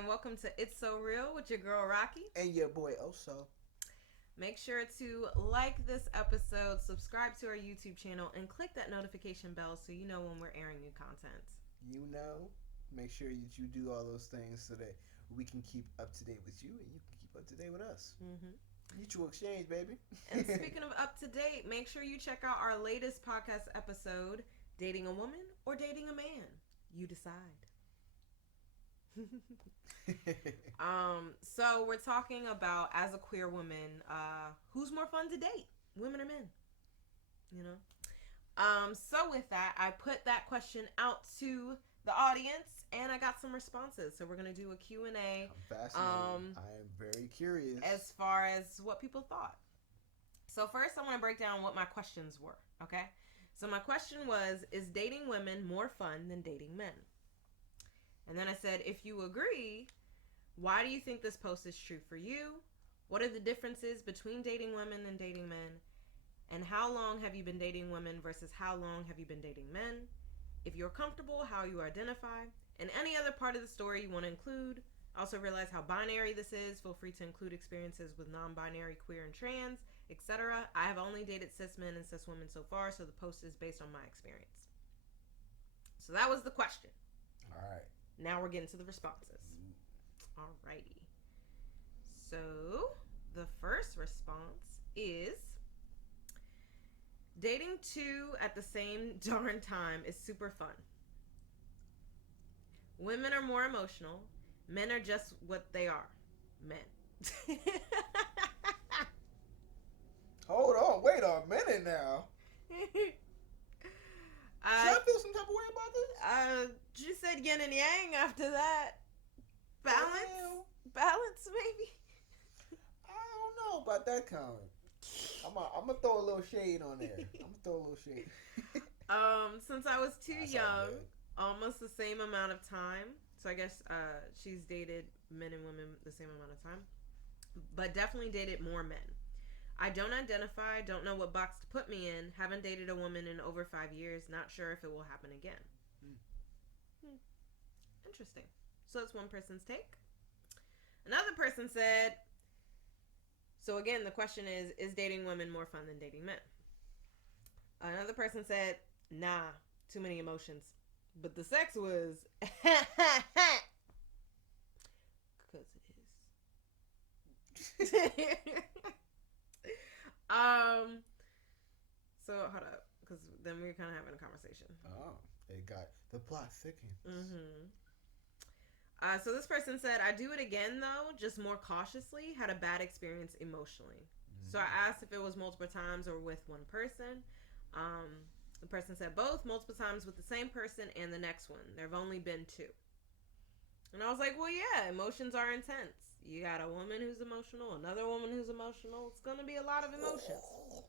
and welcome to It's So Real with your girl Rocqi. And your boy Oso. Make sure to like this episode, subscribe to our YouTube channel, and click that notification bell so you know when we're airing new content. You know, make sure that you do all those things so that we can keep up to date with you and you can keep up to date with us. Mutual exchange, baby. And speaking of up to date, make sure you check out our latest podcast episode, Dating a Woman or Dating a Man. You decide. So we're talking about, as a queer woman, who's more fun to date, women or men? You know. So with that, I put that question out to the audience, and I got some responses. So we're gonna do a Q&A. I'm fascinated. I am very curious as far as what people thought. So first, I want to break down what my questions were. Okay. So my question was: is dating women more fun than dating men? And then I said, if you agree, why do you think this post is true for you? What are the differences between dating women and dating men? And how long have you been dating women versus how long have you been dating men? If you're comfortable, how you identify, and any other part of the story you want to include. Also realize how binary this is. Feel free to include experiences with non-binary, queer, and trans, etc. I have only dated cis men and cis women so far, so the post is based on my experience. So that was the question. All right. Now we're getting to the responses. Alrighty. So the first response is: dating two at the same darn time is super fun. Women are more emotional. Men are just what they are. Men. Hold on. Wait a minute now. Should I feel some type of way about this? You said yin and yang after that. Balance? Balance, maybe? I don't know about that comment. I'm going to throw a little shade on there. Since I was too young, almost the same amount of time. So I guess she's dated men and women the same amount of time. But definitely dated more men. I don't identify, don't know what box to put me in, haven't dated a woman in over 5 years, not sure if it will happen again. Interesting. So that's one person's take. Another person said, so again, the question is dating women more fun than dating men? Another person said, nah, too many emotions. But the sex was, because it is. So hold up, because then we were kind of having a conversation. Oh, it got the plot thickens. So this person said, I do it again though, just more cautiously. Had a bad experience emotionally. So I asked if it was multiple times or with one person. The person said both, multiple times with the same person and the next one. There have only been 2. And I was like, well, yeah, emotions are intense. You got a woman who's emotional, another woman who's emotional. It's going to be a lot of emotions.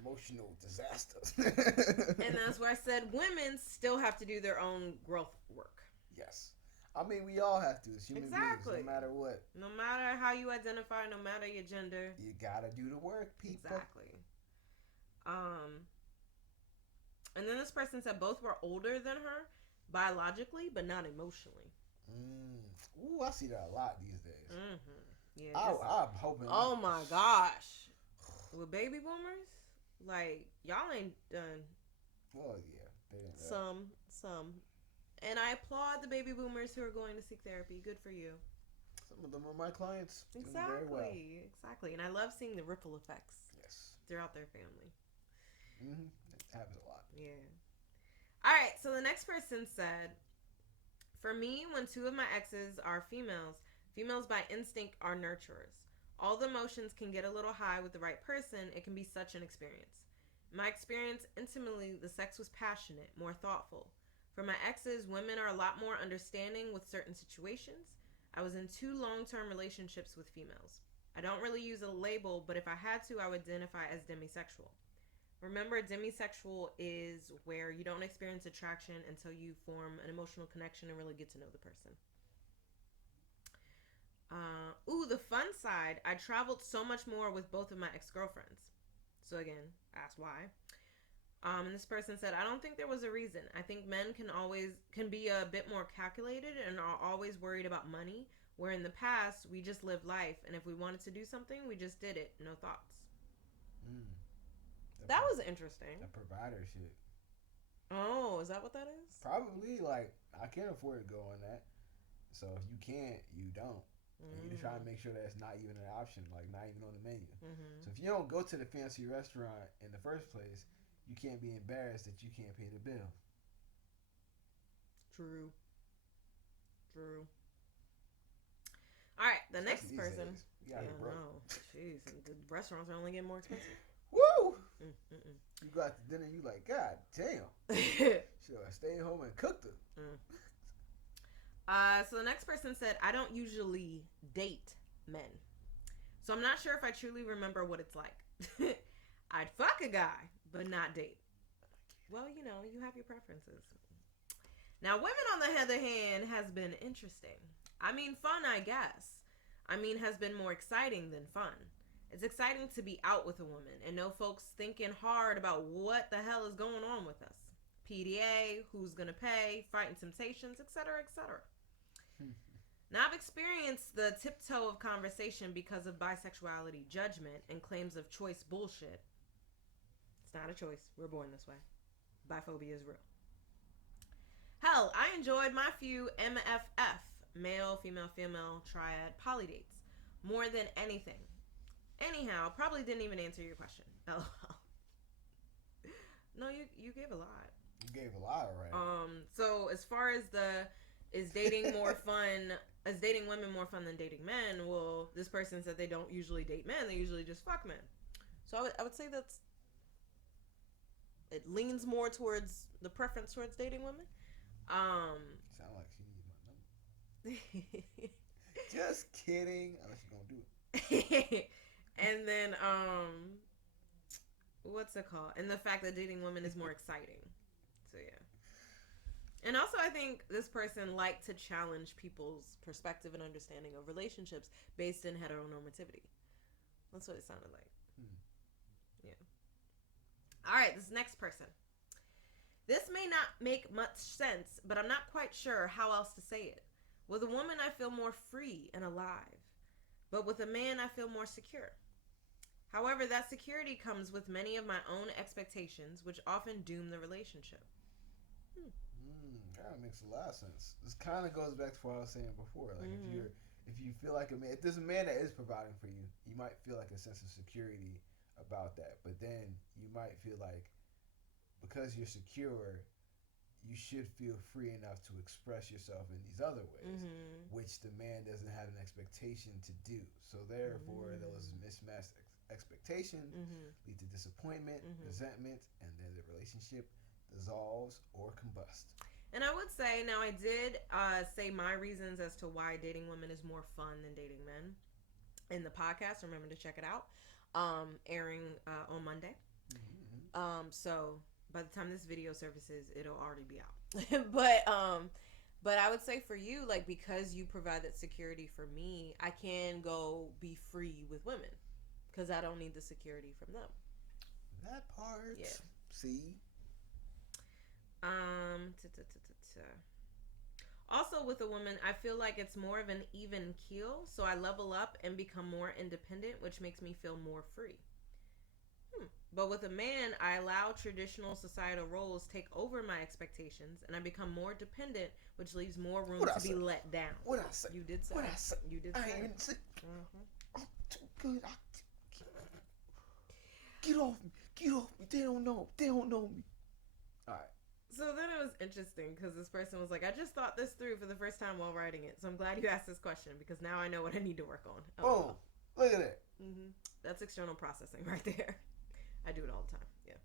Emotional disasters. And that's where I said women still have to do their own growth work. Yes. I mean, we all have to as human beings, no matter what. No matter how you identify, no matter your gender. You got to do the work, people. Exactly. And then this person said both were older than her biologically, but not emotionally. Ooh, I see that a lot these days. Yeah. I'm hoping. Oh my gosh. With baby boomers, like y'all ain't done. Well, yeah, they didn't. Some, and I applaud the baby boomers who are going to seek therapy. Good for you. Some of them are my clients. Exactly, very well. Exactly, and I love seeing the ripple effects. Yes. Throughout their family. It happens a lot. Yeah. All right. So the next person said, for me, when 2 of my exes are females by instinct are nurturers. All the emotions can get a little high with the right person. It can be such an experience. In my experience, intimately, the sex was passionate, more thoughtful. For my exes, women are a lot more understanding with certain situations. I was in 2 long-term relationships with females. I don't really use a label, but if I had to, I would identify as demisexual. Remember, demisexual is where you don't experience attraction until you form an emotional connection and really get to know the person. The fun side, I traveled so much more with both of my ex-girlfriends. So again, ask why. And this person said, I don't think there was a reason. I think men can be a bit more calculated and are always worried about money, where in the past we just lived life, and if we wanted to do something, we just did it, no thoughts. That was interesting. The provider shit. Oh, is that what that is? Probably. Like, I can't afford to go on that. So if you can't, you don't. And you try to make sure that it's not even an option, like not even on the menu. So if you don't go to the fancy restaurant in the first place, you can't be embarrassed that you can't pay the bill. True. All right, the next person. Yeah, no. Jeez, the restaurants are only getting more expensive. Woo! You go out to dinner, you like, God damn. Should I stay home and cook them? So the next person said, I don't usually date men. So I'm not sure if I truly remember what it's like. I'd fuck a guy, but not date. Well, you know, you have your preferences. Now, women, on the other hand, has been interesting. I mean, fun, I guess. I mean, has been more exciting than fun. It's exciting to be out with a woman and know folks thinking hard about what the hell is going on with us. PDA, who's gonna pay, fighting temptations, etc., etc. Now, I've experienced the tiptoe of conversation because of bisexuality judgment and claims of choice bullshit. It's not a choice. We're born this way. Biphobia is real. Hell, I enjoyed my few MFF, male, female, triad, poly dates, more than anything. Anyhow, probably didn't even answer your question. LOL. No, you gave a lot. You gave a lot, right? So as far as is dating women more fun than dating men? Well, this person said they don't usually date men; they usually just fuck men. So I would say it leans more towards the preference towards dating women. Sound like she needs my number. Just kidding. Unless you're gonna do it. And then what's it called? And the fact that dating women is more exciting. So yeah. And also, I think this person liked to challenge people's perspective and understanding of relationships based in heteronormativity. That's what it sounded like. Yeah. All right, this next person. This may not make much sense, but I'm not quite sure how else to say it. With a woman, I feel more free and alive. But with a man, I feel more secure. However, that security comes with many of my own expectations, which often doom the relationship. That makes a lot of sense. This kind of goes back to what I was saying before. Like if you feel like if there's a man that is providing for you, you might feel like a sense of security about that. But then you might feel like because you're secure, you should feel free enough to express yourself in these other ways, which the man doesn't have an expectation to do. So therefore, those mismatched expectations lead to disappointment, resentment, and then the relationship dissolves or combusts. And I would say, now I did say my reasons as to why dating women is more fun than dating men in the podcast. Remember to check it out. Airing on Monday. So by the time this video surfaces, it'll already be out. But I would say for you, like, because you provide that security for me, I can go be free with women because I don't need the security from them. That part. Yeah. See? Also, with a woman, I feel like it's more of an even keel, so I level up and become more independent, which makes me feel more free. But with a man, I allow traditional societal roles take over my expectations, and I become more dependent, which leaves more room to be let down. What I say? You did say. What I say? You did I say. ain't even say. I'm too good. Get off me. Get off me. They don't know. They don't know me. All right. So then it was interesting because this person was like, I just thought this through for the first time while writing it. So I'm glad you asked this question because now I know what I need to work on. Boom. Look at that. That's external processing right there. I do it all the time. Yeah.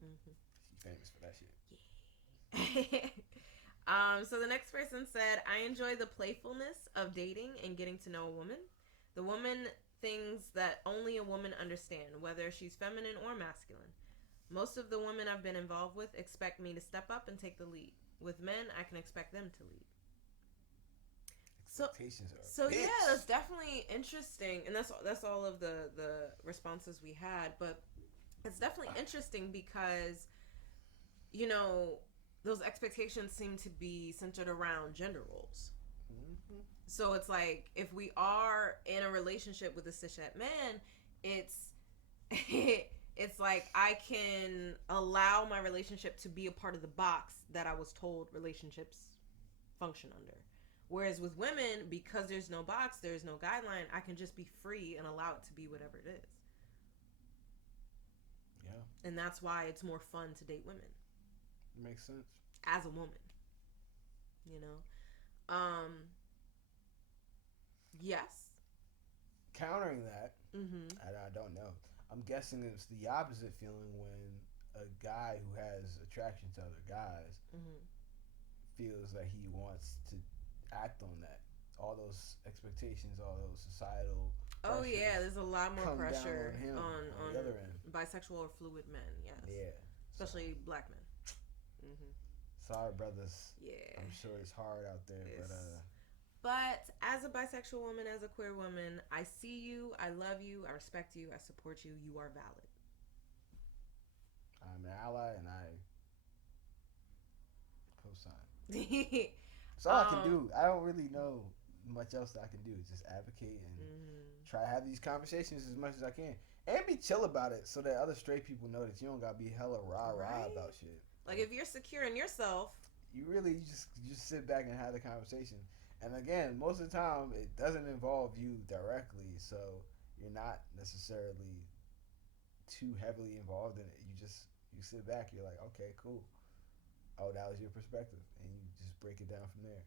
She's famous for that shit. Yeah. So the next person said, I enjoy the playfulness of dating and getting to know a woman. The woman things that only a woman understands, whether she's feminine or masculine. Most of the women I've been involved with expect me to step up and take the lead. With men, I can expect them to lead. Expectations So yeah, that's definitely interesting, and that's all of the responses we had. But it's definitely interesting because, you know, those expectations seem to be centered around gender roles. Mm-hmm. So it's like if we are in a relationship with a cishet man, it's it's like I can allow my relationship to be a part of the box that I was told relationships function under. Whereas with women, because there's no box, there's no guideline, I can just be free and allow it to be whatever it is. Yeah. And that's why it's more fun to date women. Makes sense. As a woman. You know? Yes. Countering that, Mm-hmm. I don't know. I'm guessing it's the opposite feeling when a guy who has attraction to other guys Mm-hmm. feels that he wants to act on that. All those expectations, all those societal Oh pressures yeah, there's a lot more come pressure down on him on the other end. bisexual or fluid men. Yes. Yeah. Especially black men. Mm-hmm. Sorry, brothers. Yeah. I'm sure it's hard out there, But as a bisexual woman, as a queer woman, I see you, I love you, I respect you, I support you. You are valid. I'm an ally and I co-sign. That's all I can do. I don't really know much else that I can do. Just advocate and try to have these conversations as much as I can. And be chill about it so that other straight people know that you don't gotta be hella rah-rah about shit. Like if you're secure in yourself, you really just sit back and have the conversation. And again, most of the time it doesn't involve you directly, so you're not necessarily too heavily involved in it. You sit back, you're like, okay, cool. Oh, that was your perspective, and you just break it down from there.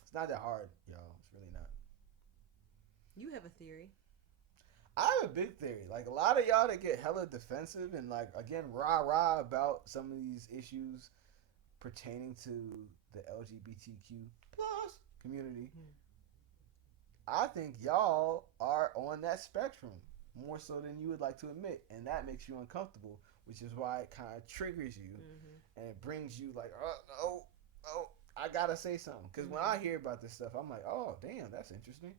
It's not that hard, y'all. It's really not. You have a theory. I have a big theory. Like a lot of y'all that get hella defensive and like again rah about some of these issues pertaining to the LGBTQ plus community. I think y'all are on that spectrum more so than you would like to admit, and that makes you uncomfortable, which is why it kind of triggers you and it brings you like, oh, I gotta say something. Because when I hear about this stuff, I'm like, oh, damn, that's interesting.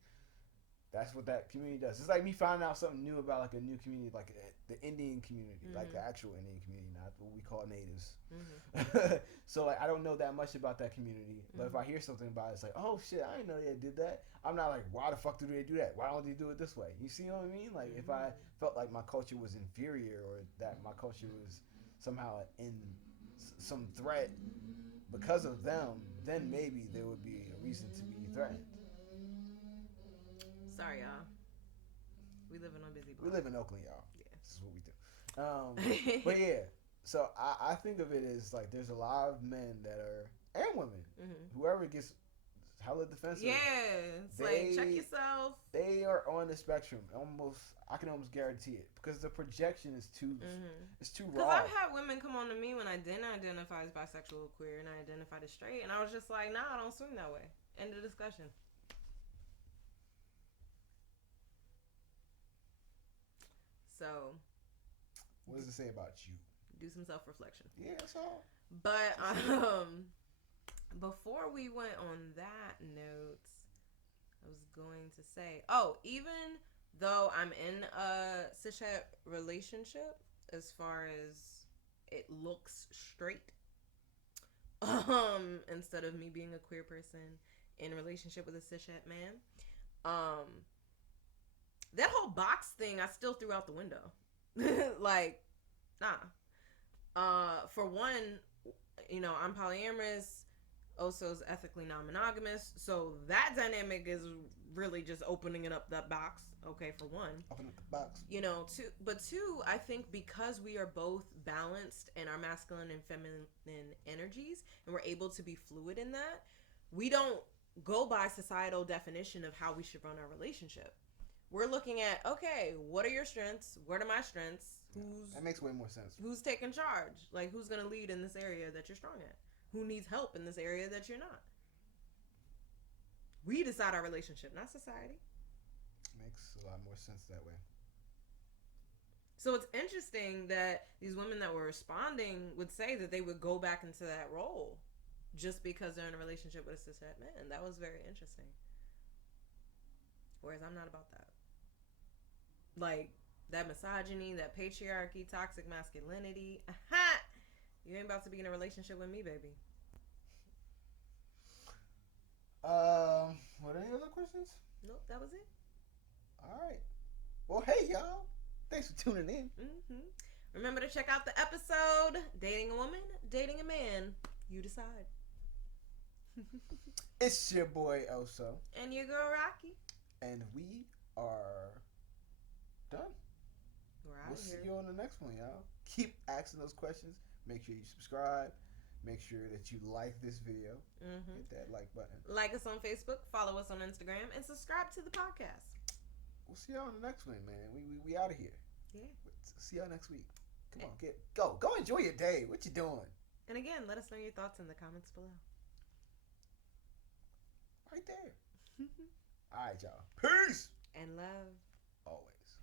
That's what that community does. It's like me finding out something new about like a new community, like the Indian community, like the actual Indian community, not what we call natives. So like I don't know that much about that community, but if I hear something about it, it's like, oh shit, I didn't know they did that. I'm not like, why the fuck do they do that? Why don't they do it this way? You see what I mean? Like if I felt like my culture was inferior or that my culture was somehow in some threat because of them, then maybe there would be a reason to be threatened. Sorry, y'all. We live in a busy block. We live in Oakland, y'all. Yeah. This is what we do. But yeah, so I think of it as like there's a lot of men that are, and women, whoever gets hella defensive. Yeah, it's like check yourself. They are on the spectrum. I can almost guarantee it because the projection is too, it's too raw. Because I've had women come on to me when I didn't identify as bisexual or queer and I identified as straight, and I was just like, nah, I don't swing that way. End of discussion. So, what does it say about you? Do some self-reflection. Yeah, that's all. But before we went on that note, I was going to say, even though I'm in a cishet relationship, as far as it looks straight, instead of me being a queer person in a relationship with a cishet man, that whole box thing I still threw out the window. Like, nah. For one, I'm polyamorous. Oso's ethically non-monogamous. So that dynamic is really just opening it up, that box. Okay, for one. Open up the box. Two, I think because we are both balanced in our masculine and feminine energies, and we're able to be fluid in that, we don't go by societal definition of how we should run our relationship. We're looking at, okay, what are your strengths? What are my strengths? That makes way more sense. Who's taking charge? Like, who's going to lead in this area that you're strong at? Who needs help in this area that you're not? We decide our relationship, not society. Makes a lot more sense that way. So it's interesting that these women that were responding would say that they would go back into that role just because they're in a relationship with a cishet man. That was very interesting. Whereas I'm not about that. Like, that misogyny, that patriarchy, toxic masculinity. You ain't about to be in a relationship with me, baby. What, any other questions? Nope, that was it. All right. Well, hey, y'all. Thanks for tuning in. Mm-hmm. Remember to check out the episode, Dating a Woman, Dating a Man. You decide. It's your boy, Oso. And your girl, Rocqi. And we are done. We'll see you on the next one, y'all. Keep asking those questions. Make sure you subscribe. Make sure that you like this video. Mm-hmm. Hit that like button. Like us on Facebook. Follow us on Instagram. And subscribe to the podcast. We'll see y'all on the next one, man. We out of here. Yeah. See y'all next week. Come on, go enjoy your day. What you doing? And again, let us know your thoughts in the comments below. Right there. All right, y'all. Peace. And love. Always.